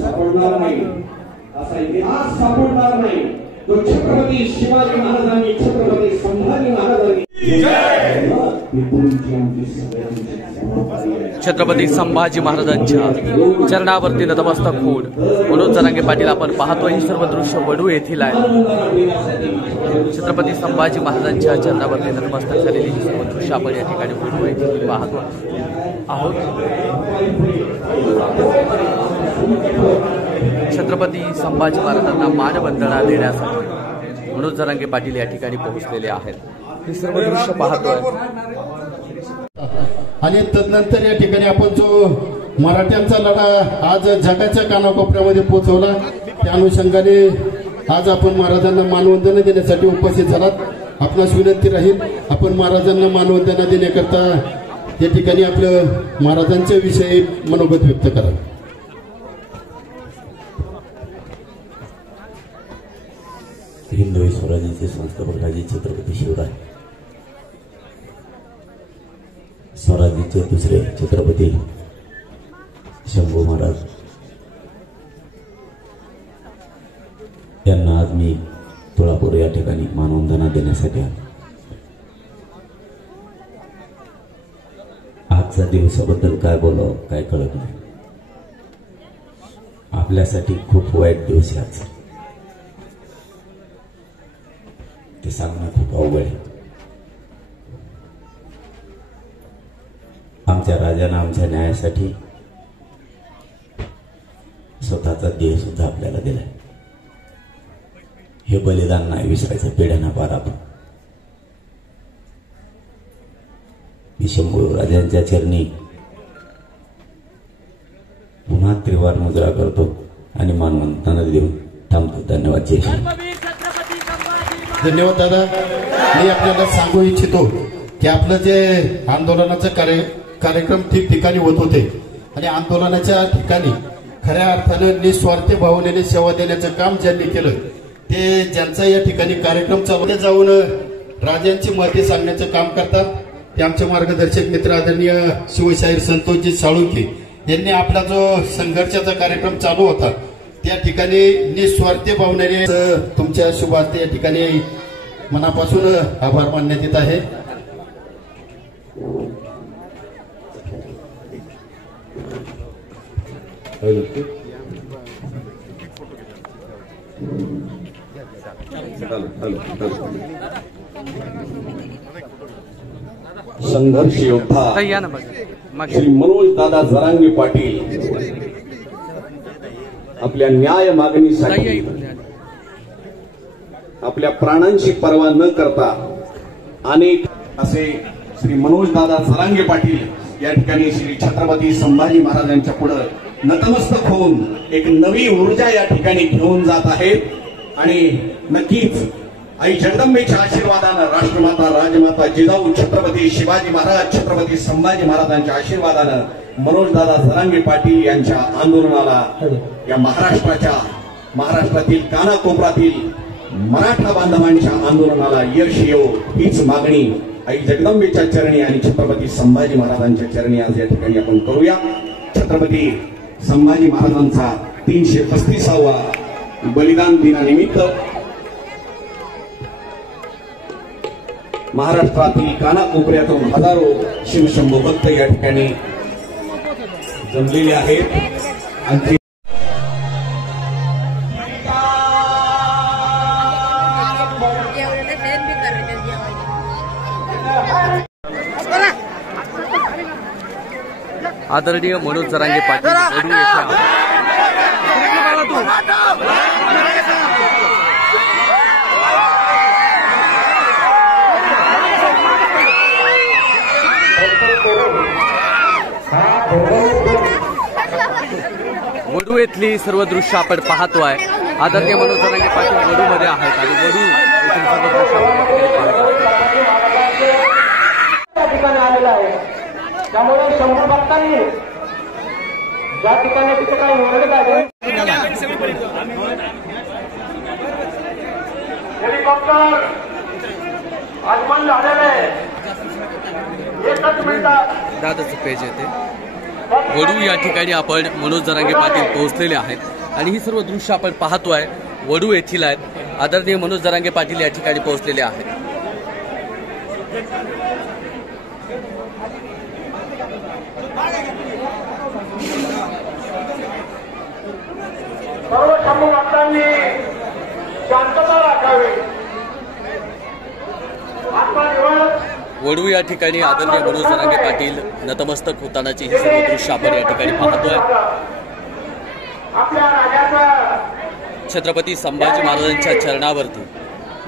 सापडणार नाही, असा इतिहास सापडणार नाही तो छत्रपती शिवाजी महाराजांनी, छत्रपती संभाजी महाराजांनी। छत्रपती संभाजी महाराजांच्या चरणावरती नतमस्तक होऊन मनोज जरांगे पाटील आपण पाहतो हे सर्व दृश्य वडू येथील आहे। छत्रपती संभाजी महाराजांच्या चरणावरती नतमस्तक झालेली ही सर्व दृश्य आपण या ठिकाणी वडू येथील पाहतो आहोत। छत्रपती संभाजी महाराजांना मानवंदना देण्यासाठी मनोज जरांगे पाटील या ठिकाणी पोहोचलेले आहेत। हे सर्व दृश्य पाहतोय आणि तदनंतर या ठिकाणी आपण जो मराठ्यांचा लढा आज जगाच्या कानाकोपऱ्यामध्ये पोहोचवला त्या अनुषंगाने आज आपण महाराजांना मानवंदना देण्यासाठी उपस्थित झालात। आपणास विनंती राहील आपण महाराजांना मानवंदना देण्याकरता या ठिकाणी आपलं महाराजांच्या विषयी मनोगत व्यक्त करा। हिंदवी स्वराज्याचे संस्थापक राजे छत्रपती शिवराय, स्वराज्याचे दुसरे छत्रपती शंभू महाराज यांना आज मी तुळापूर या ठिकाणी मानवंदना देण्यासाठी आलो। आजच्या दिवसाबद्दल काय बोलावं काय कळत नाही। आपल्यासाठी खूप वाईट दिवस आहे आज, ते सांगणं खूप अवघड आहे। आमच्या राजानं आमच्या न्यायासाठी स्वतःचा देह सुद्धा आपल्याला दिलाय। हे बलिदान नाही विसरायचं पिढ्याना पार आपण। मी शंभू राजांच्या चरणी पुन्हा त्रिवार मुजरा करतो आणि मानवंदना देऊन थांबतो। धन्यवाद। जय श्री। धन्यवाद दादा। मी आपल्याला सांगू इच्छितो की आपलं जे आंदोलनाचं कार्यक्रम ठिकठिकाणी होत होते आणि आंदोलनाच्या ठिकाणी खऱ्या अर्थानं निस्वार्थ भावनेने सेवा देण्याचं काम ज्यांनी केलं ते ज्यांचा या ठिकाणी कार्यक्रम चालू जाऊन राजांची मते सांगण्याचं काम करतात ते आमचे मार्गदर्शक मित्र आदरणीय शिवशाहीर संतोषजी साळुंखे यांनी आपला जो संघर्षाचा कार्यक्रम चालू होता त्या ठिकाणी निस्वार्थ भावनेने तुमच्या शुभ हस्ते या ठिकाणी मनापासून आभार मानण्यात येत आहे। संघर्ष योद्धा श्री मनोज दादा जरांगे पाटील आपल्या न्याय मागणीसाठी आपल्या प्राणांची पर्वा न करता अनेक असे श्री मनोज दादा जरांगे पाटील या ठिकाणी श्री छत्रपती संभाजी महाराजांच्या पुढे नतमस्तक होऊन एक नवी ऊर्जा या ठिकाणी घेऊन जात आहेत। आणि नक्कीच आई जगदंबेच्या आशीर्वादानं राष्ट्रमाता राजमाता जिजाऊ छत्रपती शिवाजी महाराज छत्रपती संभाजी महाराजांच्या आशीर्वादानं मनोज दादा जरांगे पाटील यांच्या आंदोलनाला या महाराष्ट्रातील कानाकोपऱ्यातील मराठा बांधवांच्या आंदोलनाला यश येवो हीच मागणी आई जगदंबेच्या चरणी आणि छत्रपती संभाजी महाराजांच्या चरणी आज या ठिकाणी आपण करूया। छत्रपती संभाजी महाराजांचा 335वा बलिदान दिनानिमित्त महाराष्ट्रातील कानाकोपऱ्यातून हजारो शिवशंभू भक्त या ठिकाणी जमलेले आहेत। आदरणीय मनोज जरांगे पाटील वडू येथे वडू येथली सर्व दृश्य आपण पाहतोय। आदरणीय मनोज जरांगे पाटील वडू मध्ये आहेत आणि वडू येथील सर्व दृश्य ठिकाणी आलेला आहे। त्यामुळे शंभू भक्तांनी ज्या ठिकाणी तिथे काही ओरडत आहे हेलिकॉप्टर आगमन झालेलं आहे. एकच मिनिटात दादाचं पेज येते. वडू या ठिकाणी आपण मनोज जरांगे पाटील पोहोचलेले आहेत आणि ही सर्व दृश्य आपण पाहतोय वडू येथील आहेत. आदरणीय मनोज जरांगे पाटील या ठिकाणी पोहोचलेले आहेत. सर्व शंभू भक्तांनी शांतता राखावी. वडू या ठिकाणी आदरणीय मनोज जरांगे पाटील नतमस्तक होतानाची ही सर्व दृश्य आपण या ठिकाणी पाहतोय. आपल्या राजाचा छत्रपती संभाजी महाराजांच्या चरणावरती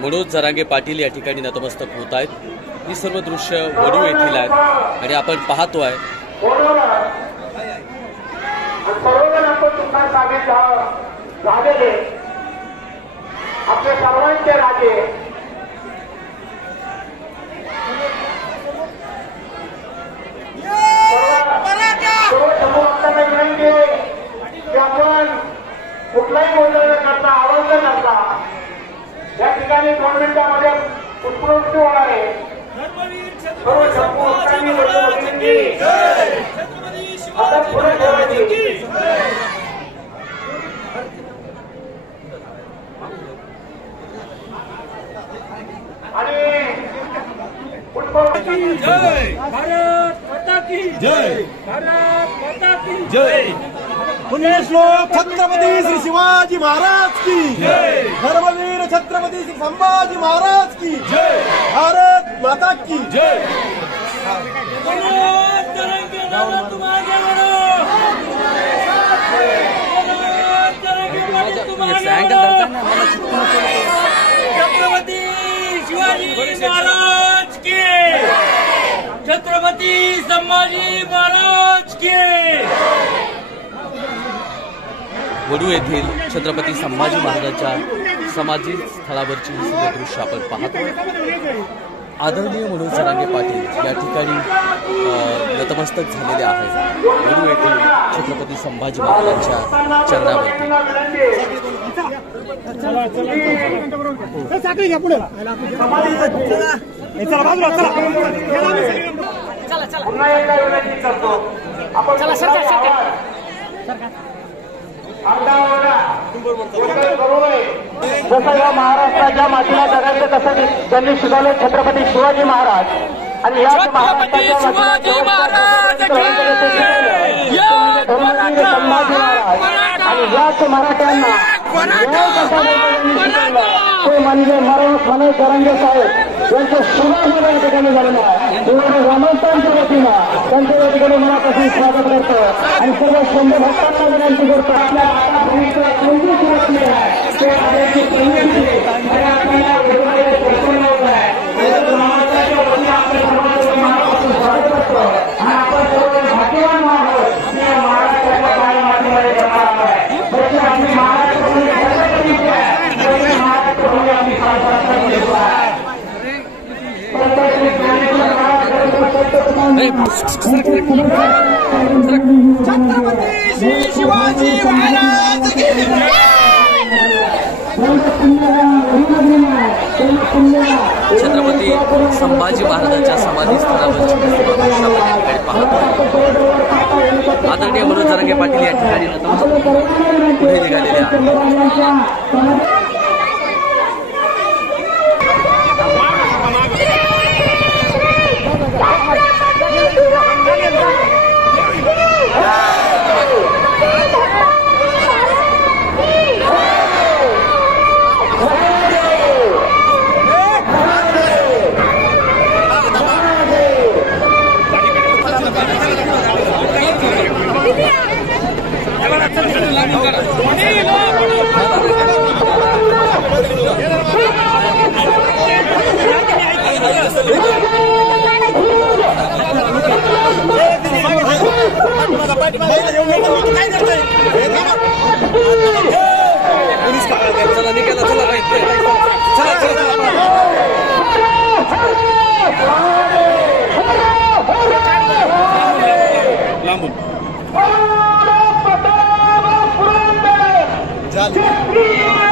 मनोज जरांगे पाटील या ठिकाणी नतमस्तक होत आहेत. ही सर्व दृश्य वडू येथील आहेत आणि आपण पाहतोय सर्वजण आपण तुमच्या सामील झालेले आपले सर्वांचे राजे सर्व समूहांना विनंती की आपण कुठलाही गोंधळ न करता आवाज न करता या ठिकाणी 2 मिनिटांमध्ये पुष्पवृष्टी होणार आहे. सर्व समूहांनी विनंती आता पुढे ठेवायची. आणि पुष्पवृष्टी भारत माता की जय. भारत माता की जय. पुण्यश्लोक छत्रपती श्री शिवाजी महाराज की जय. धर्मवीर छत्रपती श्री संभाजी महाराज की जय. भारत माता की जय. मनोज जरांगे दादा तुम आगे बढ़ो. मनोज जरांगे पाटील तुम आगे बढ़ो. छत्रपती शिवाजी महाराज की. छत्रपती संभाजी महाराज की. वडू येथील छत्रपती संभाजी महाराजांच्या समाधी स्थळावरची ही सर्व दृश्य आपण पाहतोय. आदरणीय मनोज जरांगे पाटील या ठिकाणी नतमस्तक झालेले आहेत वडू येथील छत्रपती संभाजी महाराजांच्या चरणावरती. पुन्हा एकदा विनंती करतो आपण करू नये. जसं या महाराष्ट्राच्या मातीला जगायचं तसं त्यांनी शिकवले छत्रपती शिवाजी महाराज आणि या महाराष्ट्राच्या संभाजी महाराज आणि याच मराठ्यांना ते म्हणजे मनोज जरांगे साहेब यांचं सुनामध्ये या ठिकाणी झालेलं आहे. ग्रामस्थांच्या वतीनं त्यांच्या या ठिकाणी मनापासून स्वागत करतो आणि सर्व शंभर भक्तांना विनंती करतो आपल्या भाग्यवान आहोत महाराष्ट्राच्या काय मातीमध्ये जमा आहे. छत्रपती श्री शिवाजी महाराज की छत्रपती संभाजी महाराजांच्या समाधी स्थळावरची दृश्य आपण या ठिकाणी पाहतोय. आदरणीय मनोज जरांगे पाटील या ठिकाणी नतमस्तक पुढे निघालेले आहेत. वीर